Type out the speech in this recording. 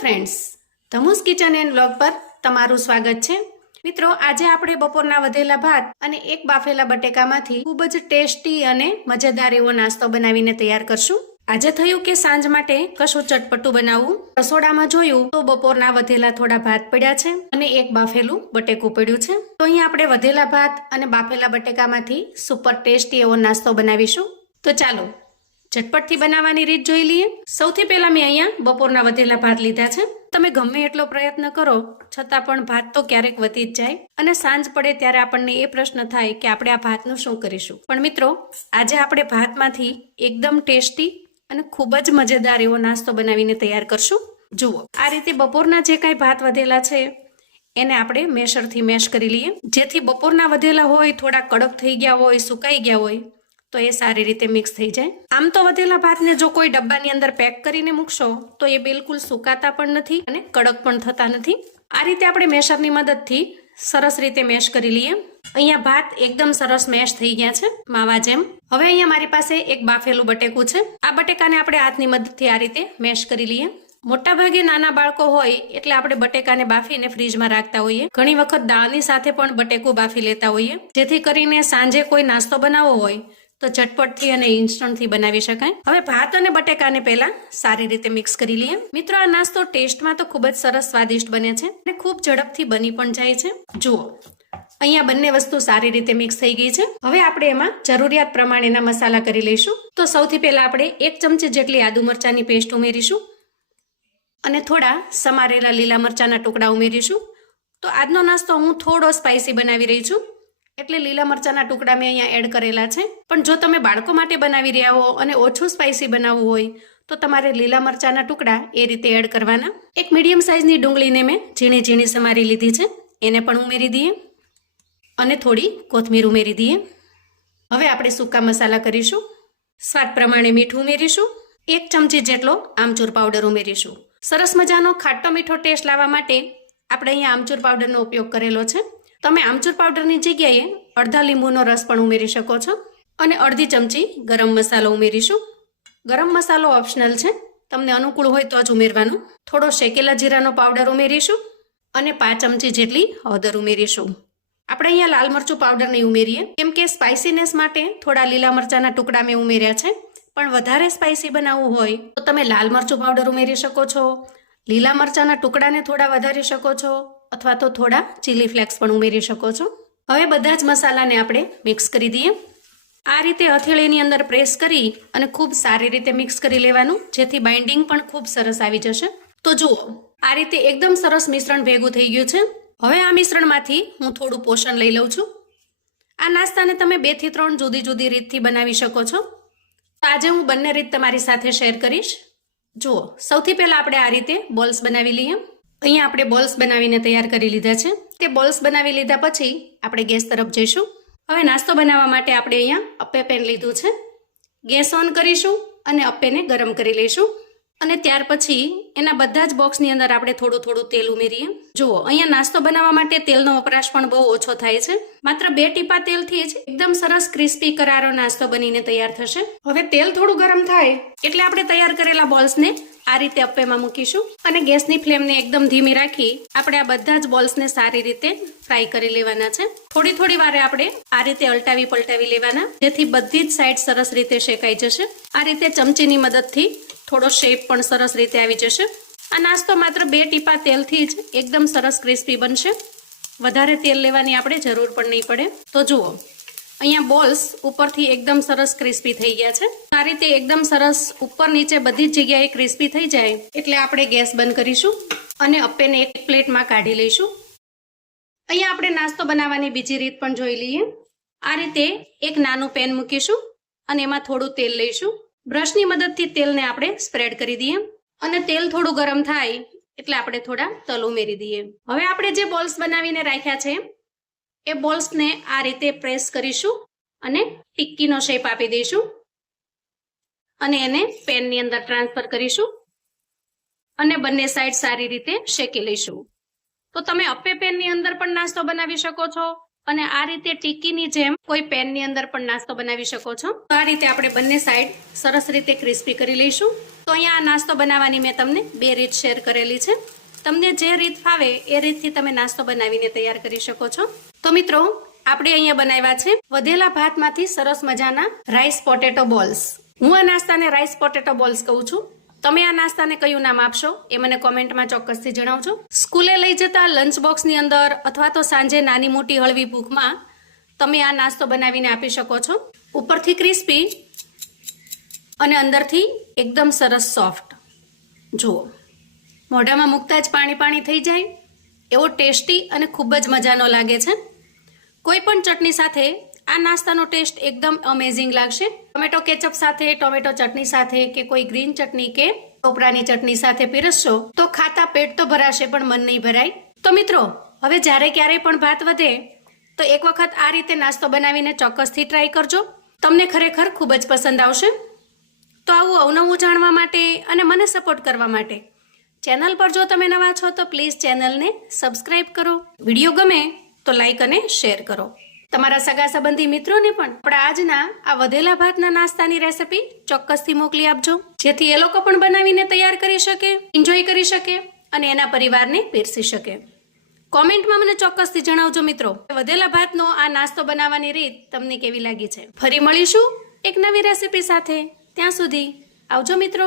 Friends Dhamus kitchen and blog પર તમારું સ્વાગત છે. મિત્રો, આજે આપણે બપોરના વધેલા ભાત અને એક બાફેલા બટેકામાંથી ખૂબ જ ટેસ્ટી અને મજેદાર એવો નાસ્તો બનાવીને તૈયાર કરશું. આજે થયું કે સાંજ માટે કશું ચટપટું બનાવવું. રસોડામાં જોયું તો બપોરના વધેલા થોડા ભાત પડ્યા છે અને એક બાફેલું બટેકું પડ્યું છે. તો અહીંયા આપણે વધેલા ભાત અને બાફેલા બટેકામાંથી સુપર ટેસ્ટી એવો નાસ્તો બનાવીશું. તો ચાલો ઝટપટથી બનાવવાની રીત જોઈ લઈએ. સૌથી પહેલા મેં અહીંયા બપોરના વધેલા ભાત લીધા છે. તમે ગમે એટલો પ્રયત્ન કરો, છતાં પણ ભાત તો ક્યારેક વધી જ જાય. અને સાંજ પડે ત્યારે આપણને એ પ્રશ્ન થાય કે આપણે આ ભાતનું શું કરીશું. પણ મિત્રો, આજે આપણે ભાતમાંથી એકદમ ટેસ્ટી અને ખૂબ જ મજેદાર એવો નાસ્તો બનાવીને તૈયાર કરશું. જુઓ, આ રીતે બપોરના જે કાંઈ ભાત વધેલા છે, એને આપણે મેશરથી મેશ કરી લઈએ. જેથી બપોરના વધેલા હોય, થોડા કડક થઈ ગયા હોય, સુકાઈ ગયા હોય તો એ સારી રીતે મિક્સ થઈ જાય. આમ તો વધેલા ભાતને જો કોઈ ડબ્બાની અંદર પેક કરીને મૂકશો, તો એ બિલકુલ સુકાતા પણ નથી અને કડક પણ થતા નથી. આ રીતે આપણે મેશરની મદદથી સરસ રીતે મેશ કરી લઈએ. અહીંયા ભાત એકદમ સરસ મેશ થઈ ગયા છે, માવા જેમ. હવે અહીંયા મારી પાસે એક બાફેલું બટેકું છે. આ બટેકાને આપણે હાથની મદદથી આ રીતે મેશ કરી લઈએ. મોટાભાગે નાના બાળકો હોય એટલે આપણે બટેકાને બાફીને ફ્રીજમાં રાખતા હોઈએ. ઘણી વખત દાળની સાથે પણ બટેકું બાફી લેતા હોઈએ. જેથી કરીને સાંજે કોઈ નાસ્તો બનાવવો હોય તો ઝટપટથી અને ઇન્સ્ટન્ટથી બનાવી શકાય. હવે ભાત અને બટેકાને પહેલા સારી રીતે મિક્સ કરી લઈએ. મિત્રો, આ નાસ્તો ટેસ્ટમાં તો ખૂબ જ સરસ સ્વાદિષ્ટ બને છે અને ખૂબ ઝડપથી બની પણ જાય છે. જુઓ, અહીંયા બંને વસ્તુ સારી રીતે મિક્સ થઈ ગઈ છે. હવે આપણે એમાં જરૂરિયાત પ્રમાણેના મસાલા કરી લઈશું. તો સૌથી પહેલા આપણે એક ચમચી જેટલી આદુ મરચાંની પેસ્ટ ઉમેરીશું અને થોડા સમારેલા લીલા મરચાંના ટુકડા ઉમેરીશું. તો આજનો નાસ્તો હું થોડો સ્પાઇસી બનાવી રહી છું. એટલે લીલા મરચાના ટુકડા મેં અહીંયા એડ કરેલા છે. પણ જો તમે બાળકો માટે બનાવી રહ્યા હો અને ઓછું સ્પાઇસી બનાવવું હોય, તો તમારે લીલા મરચાંના ટુકડા એ રીતે એડ કરવાના. એક મીડિયમ સાઇઝની ડુંગળીને મેં ઝીણી ઝીણી સમારી લીધી છે. એને પણ ઉમેરી દઈએ અને થોડી કોથમીર ઉમેરી દઈએ. હવે આપણે સૂકા મસાલા કરીશું. સ્વાદ પ્રમાણે મીઠું ઉમેરીશું. એક ચમચી જેટલો આમચૂર પાવડર ઉમેરીશું. સરસ મજાનો ખાટો મીઠો ટેસ્ટ લાવવા માટે આપણે અહીંયા આમચૂર પાવડરનો ઉપયોગ કરેલો છે. તમે આમચૂર પાવડરની જગ્યાએ અડધા લીંબુનો રસ પણ ઉમેરી શકો છો અને અડધી ચમચી ગરમ મસાલો ઉમેરીશું. ગરમ મસાલો ઓપ્શનલ છે. તમને અનુકૂળ હોય તો જ ઉમેરવાનો. થોડો શેકેલા જીરાનો પાવડર ઉમેરીશું અને પાંચ ચમચી જેટલી હળદર ઉમેરીશું. આપણે અહીંયા લાલ મરચું પાવડર નહીં ઉમેરીએ. કેમ કે સ્પાઇસીનેસ માટે થોડા લીલા મરચાંના ટુકડા મેં ઉમેર્યા છે. પણ વધારે સ્પાઇસી બનાવવું હોય તો તમે લાલ મરચું પાવડર ઉમેરી શકો છો. લીલા મરચાંના ટુકડાને થોડા વધારી શકો છો. અથવા તો થોડા ચીલી ફ્લેક્સ પણ ઉમેરી શકો છો. હવે બધા જ મસાલાને આપણે મિક્સ કરી દઈએ. આ રીતે હથેળીની અંદર પ્રેસ કરી અને ખૂબ સારી રીતે મિક્સ કરી લેવાનું, જેથી બાઇન્ડિંગ પણ ખૂબ સરસ આવી જશે. તો જુઓ, આ રીતે એકદમ સરસ મિશ્રણ ભેગું થઈ ગયું છે. હવે આ મિશ્રણમાંથી હું થોડું પોષણ લઈ લઉં છું. આ નાસ્તાને તમે બેથી ત્રણ જુદી જુદી રીતથી બનાવી શકો છો. તો આજે હું બંને રીત તમારી સાથે શેર કરીશ. જુઓ, સૌથી પહેલાં આપણે આ રીતે બોલ્સ બનાવી લઈએ. અહીંયા આપણે બોલ્સ બનાવીને તૈયાર કરી લીધા છે. તે બોલ્સ બનાવી લીધા પછી આપણે ગેસ તરફ જઈશું. હવે નાસ્તો બનાવવા માટે આપણે અહીંયા અપ્પે પેન લીધું છે. ગેસ ઓન કરીશું અને અપ્પેને ગરમ કરી લઈશું. અને ત્યાર પછી એના બધા જ બોક્સની અંદર આપણે થોડું થોડું તેલ ઉમેરીએ. જુઓ, અહીંયા નાસ્તો બનાવવા માટે તેલનો વપરાશ પણ બહુ ઓછો થાય છે. માત્ર બે ટીપા તેલથી જ એકદમ સરસ ક્રિસ્પી કરારો નાસ્તો બનીને તૈયાર થશે. હવે તેલ થોડું ગરમ થાય એટલે આપણે તૈયાર કરેલા બોલ્સને આ રીતે અપ્પેમાં મૂકીશું અને ગેસની ફ્લેમને એકદમ ધીમી રાખી આપણે આ બધા જ બોલ્સને સારી રીતે ફ્રાય કરી લેવાના છે. થોડી થોડી વારે આપણે આ રીતે અલટાવી પલટાવી લેવાના, જેથી બધી જ સાઈડ સરસ રીતે શેકાઈ જશે. આ રીતે ચમચીની મદદથી થોડો શેપ પણ સરસ રીતે આવી જશે. આ નાસ્તો માત્ર બે ટીપા તેલથી જ એકદમ સરસ ક્રિસ્પી બનશે. વધારે તેલ લેવાની આપણે જરૂર પણ નહીં પડે. તો જુઓ, અહીંયા બોલ્સ ઉપરથી એકદમ સરસ ક્રિસ્પી થઈ ગયા છે. આ રીતે એકદમ સરસ ઉપર નીચે બધી જ જગ્યાએ ક્રિસ્પી થઈ જાય એટલે આપણે ગેસ બંધ કરીશું અને અપ્પેને એક પ્લેટમાં કાઢી લઈશું. અહીંયા આપણે નાસ્તો બનાવવાની બીજી રીત પણ જોઈ લઈએ. આ રીતે એક નાનું પેન મૂકીશું અને એમાં થોડું તેલ લઈશું. બ્રશની મદદથી તેલને આપણે સ્પ્રેડ કરી દઈએ. અને તેલ થોડું ગરમ થાય એટલે આપણે થોડા તલ ઉમેરી દઈએ. હવે આપણે જે બોલ્સ બનાવીને રાખ્યા છે, એ બોલ્સને આ રીતે પ્રેસ કરીશું અને ટિક્કીનો શેપ આપી દઈશું. અને એને પેનની અંદર ટ્રાન્સફર કરીશું અને બંને સાઈડ સારી રીતે શેકી લઈશું. તો તમે અપ્પે પેનની અંદર પણ નાસ્તો બનાવી શકો છો અને આ રીતે ટિક્કીની જેમ કોઈ પેનની અંદર પણ નાસ્તો બનાવી શકો છો. આ રીતે આપણે બંને સાઈડ સરસ રીતે ક્રિસ્પી કરી લઈશું. તો અહીંયા આ નાસ્તો બનાવવાની મેં તમને બે રીત શેર કરેલી છે. તમને જે રીત ફાવે એ રીતથી તમે નાસ્તો બનાવીને તૈયાર કરી શકો છો. તો મિત્રો, આપણે અહીંયા બનાવ્યા છે વધેલા ભાતમાંથી સરસ મજાના રાઈસ પોટેટો બોલ્સ હું આ નાસ્તાને રાઈસ પોટેટો બોલ્સ કહું છું. તમે આ નાસ્તાને કયું નામ આપશો એ મને કોમેન્ટમાં ચોક્કસથી જણાવજો. સ્કૂલે લઈ જતા લંચ બોક્સની અંદર અથવા તો સાંજે નાની મોટી હળવી ભૂખમાં તમે આ નાસ્તો બનાવીને આપી શકો છો. ઉપરથી ક્રિસ્પી અને અંદરથી એકદમ સરસ સોફ્ટ જુઓ, મોઢામાં મૂકતા જ પાણી પાણી થઈ જાય. એવો ટેસ્ટી અને ખૂબ જ મજાનો લાગે છે. કોઈ પણ ચટણી સાથે આ નાસ્તાનો ટેસ્ટ એકદમ અમેઝિંગ લાગશે. ટોમેટો કેચઅપ સાથે, ટોમેટો ચટણી સાથે કે કોઈ ગ્રીન ચટણી કે ટોપરાની ચટણી સાથે પીરસશો તો ખાતા પેટ તો ભરાશે પણ મન નહીં ભરાય. તો મિત્રો, હવે જ્યારે ક્યારેય પણ ભાત વધે, તો એક વખત આ રીતે નાસ્તો બનાવીને ચોક્કસથી ટ્રાય કરજો. તમને ખરેખર ખૂબ જ પસંદ આવશે. તો આવું અવનવું જાણવા માટે અને મને સપોર્ટ કરવા માટે. ચેનલ પર જો તમે નવા છો તો પ્લીઝ ચેનલને સબસ્ક્રાઇબ કરો. વીડિયો ગમે તો લાઈક અને શેર કરો. તમારા સગા સંબંધી મિત્રોને પણ આપણા આજના આ વધેલા ભાતના નાસ્તાની રેસિપી ચોક્કસથી મોકલી આપજો. જેથી એ લોકો પણ બનાવીને તૈયાર કરી શકે એન્જોય કરી શકે અને એના પરિવારને પીરસી શકે. કોમેન્ટમાં મને ચોક્કસથી જણાવજો મિત્રો વધેલા ભાતનો આ નાસ્તો બનાવવાની રીત તમને કેવી લાગી છે? ફરી મળીશું એક નવી રેસિપી સાથે. ત્યાં સુધી આવજો મિત્રો.